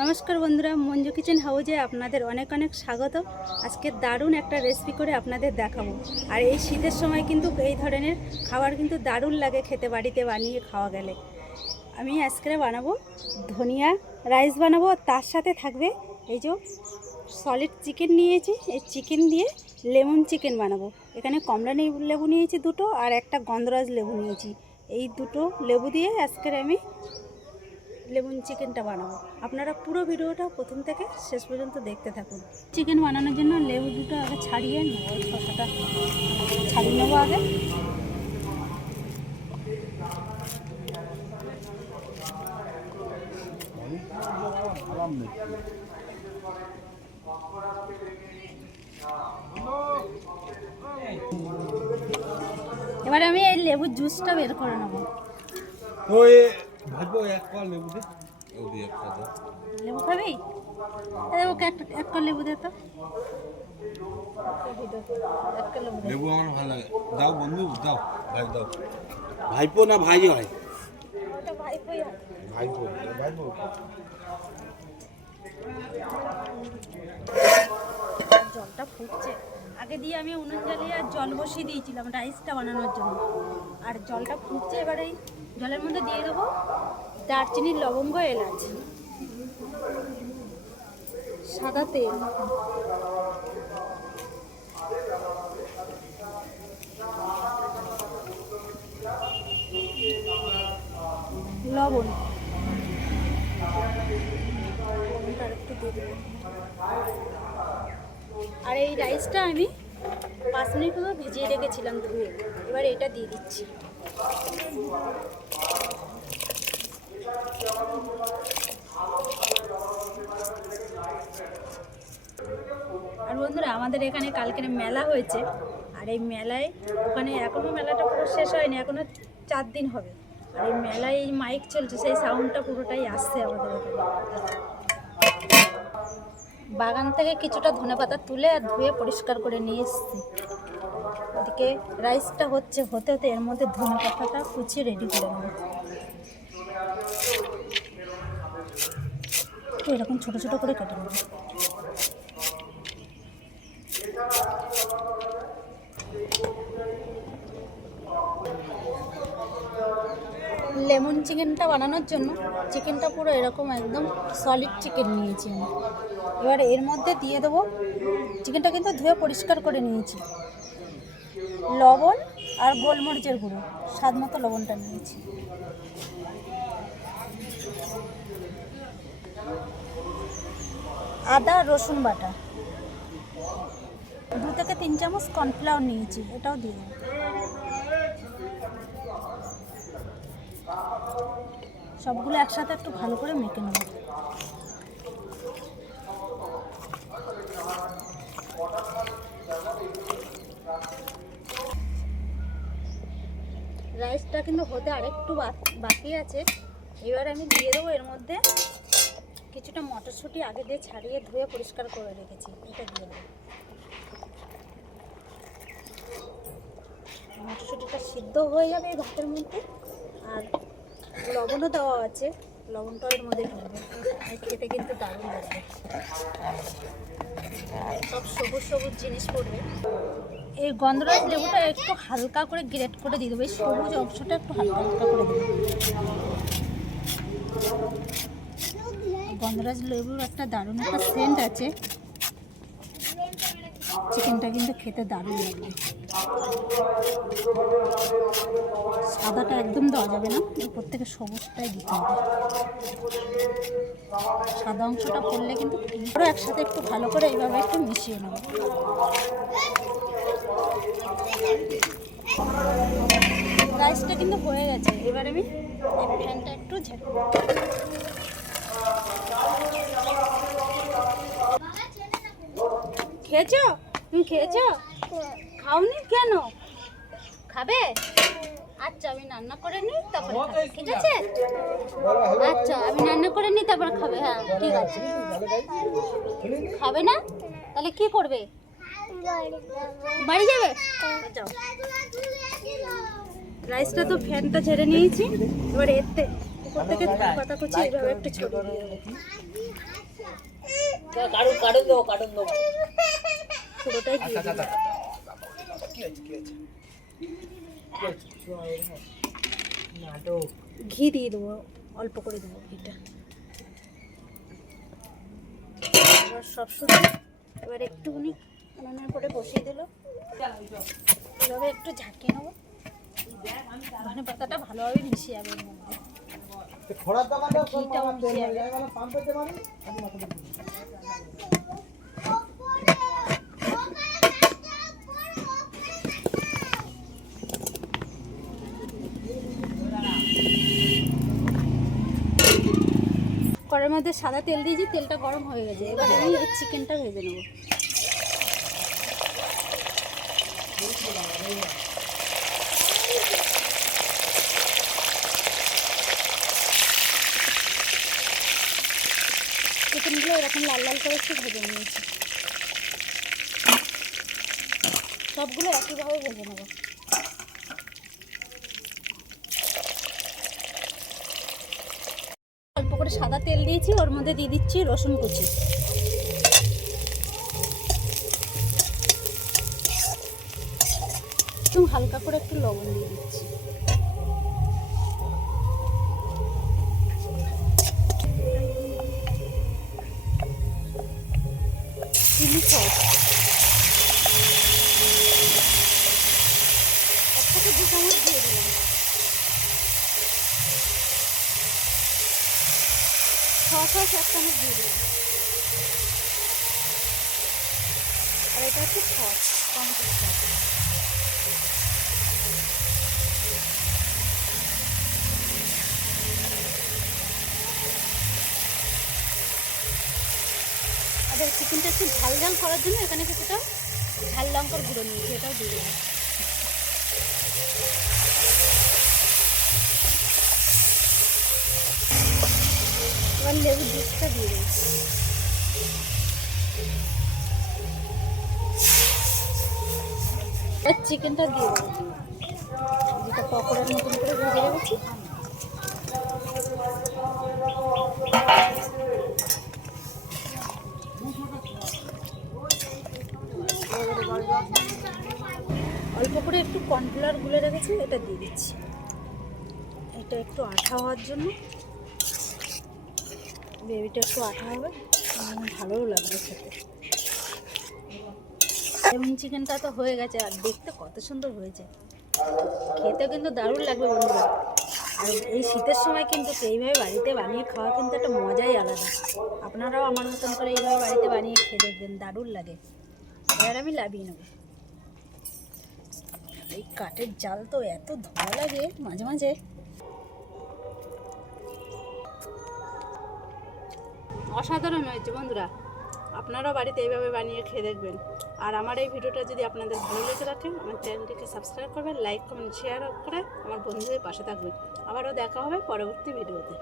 নমস্কার বন্ধুরা, মঞ্জু কিচেন হাউজে আপনাদের অনেক অনেক স্বাগত। আজকে দারুণ একটা রেসিপি করে আপনাদের দেখাবো। আর এই শীতের সময় কিন্তু এই ধরনের খাবার কিন্তু দারুণ লাগে খেতে, বাড়িতে বানিয়ে খাওয়া গেলে। আমি আজকে বানাবো ধনিয়া রাইস বানাবো, তার সাথে থাকবে এই যে সলিড চিকেন নিয়েছি, এই চিকেন দিয়ে লেমন চিকেন বানাবো। এখানে কমলা লেবু নিয়েছি দুটো, আর একটা গন্ধরাজ লেবু নিয়েছি। এই দুটো লেবু দিয়ে আজকের আমি লেমন চিকেনটা বানাবো। আপনারা পুরো ভিডিওটা প্রথম থেকে শেষ পর্যন্ত দেখতে থাকুন। চিকেন বানানোর জন্য লেবু দুটো আগে ছাড়িয়ে নেব, ওই খোসাটা ছাড়িয়ে নেবো আগে। এবারে আমি এই লেবুর জুসটা বের করে নেবো। লেবু খাবি? একটা লেবু দে তো। লেবু আমার ভালো লাগে, দাও বন্ধু দাও, ভাই দাও। ভাইপো না ভাই হয়? ওটা ভাইপোই হয়। ভাইপো ভাইপো। জলটা ফুটছে, আগে দিয়ে আমি উনুন জ্বালিয়ে আর জল বসিয়ে দিয়েছিলাম রাইসটা বানানোর জন্য। আর জলটা ফুটছে, এবার এই জলের মধ্যে দিয়ে দেবো দারচিনি, লবঙ্গ, এলাচ, সাদা তেল, লবণ, আর এই রাইসটা আমি 5 মিনিট মতো ভিজিয়ে রেখেছিলাম ধুয়ে। এবার এটা দিয়ে দিচ্ছি। আর বন্ধুরা, আমাদের এখানে কালকের মেলা হয়েছে, আর এই মেলায় ওখানে এখনও মেলাটা পুরো শেষ হয়নি, এখনও 4 দিন হবে। আর এই মেলায় এই মাইক চলছে, সেই সাউন্ডটা পুরোটাই আসছে আমাদের এখানে। বাগান থেকে কিছুটা ধনেপাতা তুলে আর ধুয়ে পরিষ্কার করে নিয়ে এসেছি। ওদিকে রাইসটা হতে হতে এর মধ্যে ধনেপাতাটা কুচিয়ে রেডি করে নেব। তো এরকম ছোটো ছোটো করে কেটে নেব। লেমন চিকেনটা বানানোর জন্য চিকেনটা পুরো এরকম একদম সলিড চিকেন নিয়েছি আমি। এবার এর মধ্যে দিয়ে দেবো, চিকেনটা কিন্তু ধুয়ে পরিষ্কার করে নিয়েছি, লবণ আর গোলমরিচের গুঁড়ো, স্বাদ মতো লবণটা নিয়েছি। আদা রসুন বাটা, 2 থেকে 3 চামচ কর্নফ্লাওয়ার নিয়েছি, এটাও দিয়ে দেবো। সবগুলো একসাথে একটু ভালো করে মেখে নেব। রাইসটা কিন্তু হতে আরেকটু বাকি আছে। এবার আমি দিয়ে দেবো এর মধ্যে কিছুটা মটরশুঁটি, আগে দিয়ে ছাড়িয়ে ধুয়ে পরিষ্কার করে রেখেছি, এটা দিয়ে দেবো। মটরশুঁটিটা সিদ্ধ হয়ে যাবে এই ভাতের মধ্যে, আর লবণও দেওয়া আছে, লবণটাও এর মধ্যে ঢুকবে, খেতে কিন্তু দারুণ লাগবে। সব সবুজ সবুজ জিনিস পড়বে। এই গন্ধরাজ লেবুটা একটু হালকা করে গ্রেট করে দিয়ে দেবো, এই সবুজ অংশটা একটু হালকা হালকা করে দেবো। গন্ধরাজ লেবুর একটা দারুণ একটা সেন্ট আছে, চিকেনটা কিন্তু খেতে দারুণ লাগবে। সাদাটা একদম দেওয়া যাবে না, উপর থেকে সবুজটাই দিতে হবে। সাদা অংশটা পড়লে কিন্তু পুরো একসাথে একটু ভালো করে এইভাবে একটু মিশিয়ে নেব। রাইসটা কিন্তু হয়ে গেছে, এবার আমি এই ফ্যানটা একটু ঝেড়ে দেব। খেয়েছো? তুমি খেয়েছো? খাওনি কেন? খাবে? আচ্ছা, আমি রান্না করে নিই, তারপরে খাবে, ঠিক আছে? আচ্ছা, আমি রান্না করে নিই, তারপরে খাবে। হ্যাঁ ঠিক আছে। খাবে না? তাহলে কি করবে? বাড়ি যাবে? যাও। রাইসটা তো ফ্যানটা ঝেড়ে নিয়েছি, এবার এতে উপর থেকে ধনেপাতা কুচি এইভাবে একটু ছড়িয়ে দিয়ে দেবো। পুরোটাই দিয়ে দিলাম। ঘি দিয়ে দেবো, অল্প করে দেবো ঘিটা। এবার সব শুধু এবার একটুখানি উনুনের করে বসিয়ে দিল, এভাবে একটু ঝাঁকিয়ে নেবো। ধনে পাতাটা ভালোভাবে মিশিয়ে যাবে এর মধ্যে, ঘিটাও মিশিয়ে যাবে। কড়াইয়ের মধ্যে সাদা তেল দিয়েছি, তেলটা গরম হয়ে গেছে। এবার আমি এই চিকেনটা ভেজে নেবো। চিকেনগুলো এরকম লাল লাল করে একটু ভেজে নিয়েছি, সবগুলো একইভাবে ভেজে নেবো। অল্প করে সাদা তেল দিয়েছি, ওর মধ্যে দিয়ে দিচ্ছি রসুন কুচি, একটু হালকা করে একটু লবণ দিয়ে দিচ্ছি। চিলি সস 1 থেকে 2 চামচ দিয়ে দিলাম। সস 1 চামচ দিয়ে দিলাম। আর এটা হচ্ছে সস, টমেটো সস। আর চিকেনটা একটু ঝাল ঝাল করার জন্য এখানে কিছুটা ঝাল লঙ্কার গুঁড়ো নিয়েছি, এটাও দিয়ে দিলাম। এবার লেবুর জুসটা দিয়ে দিই। এবার চিকেনটা দিয়ে দেবো, যেটা পকোড়ার মতন করে ভেজে রেখেছি। অল্প করে একটু কর্নফ্লাওয়ার গুলে রেখেছি, এটা দিয়ে দিচ্ছি। এটা একটু আঠা হওয়ার জন্য, গ্রেভিটা একটু আঠা হবে, ভালোও লাগবে খেতে। এবং চিকেনটা তো হয়ে গেছে, আর দেখতে কত সুন্দর হয়েছে, খেতে কিন্তু দারুণ লাগবে বন্ধুরা। আর এই শীতের সময় কিন্তু এইভাবে বাড়িতে বানিয়ে খাওয়া কিন্তু একটা মজাই আলাদা। আপনারাও আমার মতন করে এইভাবে বাড়িতে বানিয়ে খেয়ে দেখবেন, দারুণ লাগে। এবার আমি লাভিয়ে নেব। এই কাঠের জাল তো এত ধোঁয়া লাগে মাঝে মাঝে। অসাধারণ হয়েছে বন্ধুরা, আপনারাও বাড়িতে এইভাবে বানিয়ে খেয়ে দেখবেন। আর আমার এই ভিডিওটা যদি আপনাদের ভালো লেগে থাকে, আমার চ্যানেলটিকে সাবস্ক্রাইব করবেন, লাইক কমেন্ট শেয়ার করে আমার বন্ধুদের পাশে থাকবেন। আবারও দেখা হবে পরবর্তী ভিডিওতে।